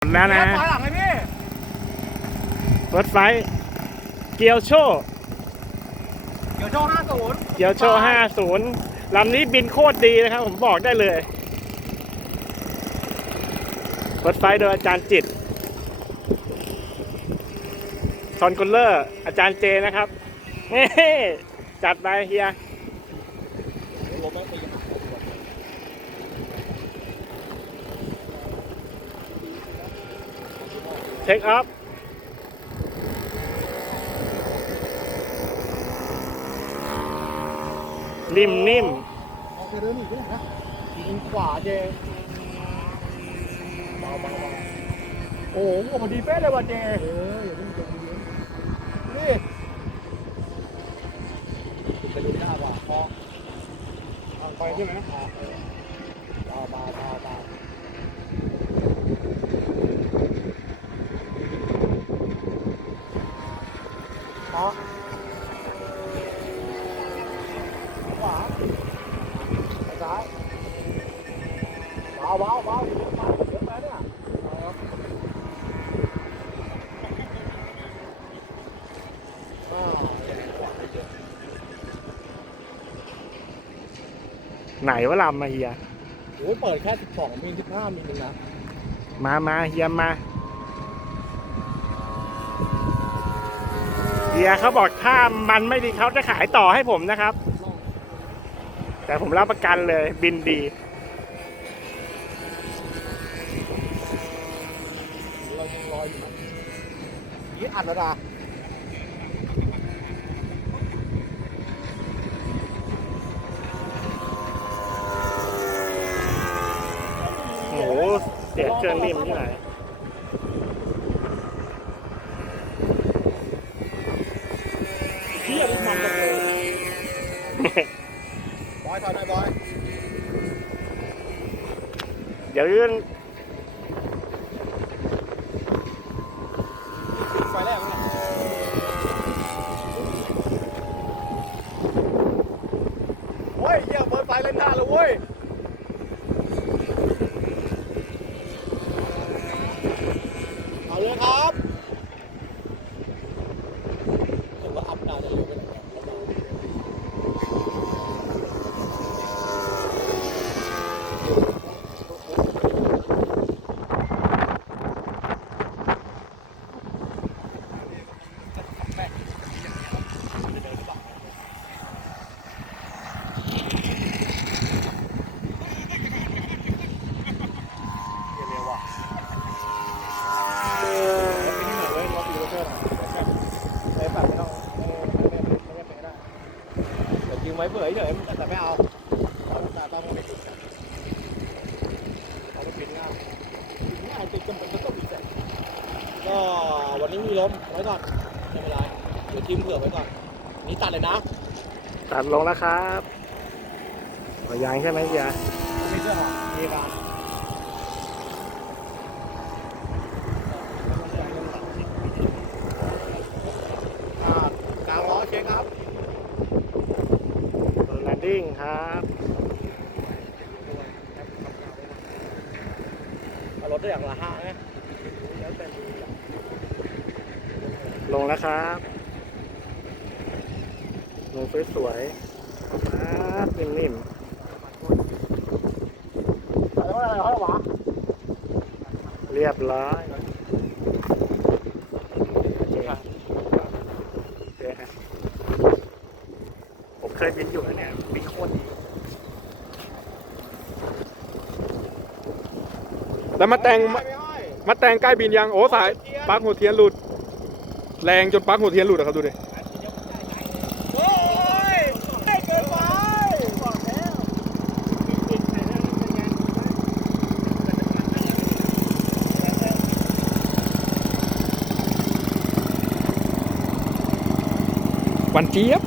แล้วนะถอยหลังเลยพี่รถไฟเกียวโชเดี๋ยวโชว์ห้าศูนย์เกียวโช50ลำนี้บินโคตรดีนะครับผมบอกได้เลยรถไฟโดยอาจารย์จิตซอนกุลเลอร์ อาจารย์เจนะครับนี่จัดไปเฮีย รถแม่งตีหา เช็คอัพนิ่มนิ่มเอาไปเดินหนีไปไหนนะยิงขวาเจเบาเบาโอ้โหหัวมันดีเป๊ะเลยว่ะเจเอออย่าเพิ่งจมเยอะนี่ไปดูหน้าว่ะพอไปใช่ไหมเบาเบาเบาเบาพอขวาซ้ายเบาเบาเบาเยอะไปเยอะไปเนี่ยอ่าไหนวะลำมาเฮียโอ้ยเปิดแค่12มิล15มิลเองนะ มามาเฮียมา เฮียเขาบอกถ้ามันไม่ดีเขาจะขายต่อให้ผมนะครับ แต่ผมรับประกันเลยบินดีเรายังรออยู่นะยี่อัดแล้วนะโอ้โหเสียงเครื่องนิ่มที่ไหน เที่ยนี่มันจังเลยบอย ถอยหน่อยบอย เดี๋ยวยื่นไฟแรกเนี่ยโอ้ยเยี่ยเปิดไฟเล่นหน้าเลยเว้ยเอาเลยครับเห็นว่าอัพดาวจะเร็วไปไหนเนี่ยเร็วว่ะแล้วเป็นที่ไหนเว้ยรถอีโรเตอร์น่ะใช้แบบไม่ต้องไม่ไม่ไม่ไม่ไม่ได้ เดี๋ยเผื่อเฉยแต่ไม่เอาเอาต่ต้องไม่ติดกันเอาไปปิดง่ายปิดง่ายติดจำเป็นจะต้องปิดเสร็จก็วันนี้มีล้มไว้ก่อนไม่เป็นไรเดี๋ยวทีมเผื่อไว้ก่อน นี่ตัดเลยนะ ตัดลงแล้วครับหัวยางใช่ไหมเฮียมีเสื้อหรอมีบานอ่ากลางล้อเช็คครับ ดิ้งครับเอารถได้อย่างละห้าไหมแล้วแต่ดูลงแล้วครับ ลงสวยๆครับนิ่มแล้วอะไรเขาหวะๆเรียบร้อยโอเคโอเคฮะผม เคยบินอยู่นะเนี่ยบินโคตรดีแล้วมาแต่งมามาแต่งใกล้บินยังโอ้สายปลั๊กหัวเทียนหลุด แรงจนปลั๊กหัวเทียนหลุดอะครับดูดิโอ้ยให้เกินไปบอกแล้ววันเจี๊ยบ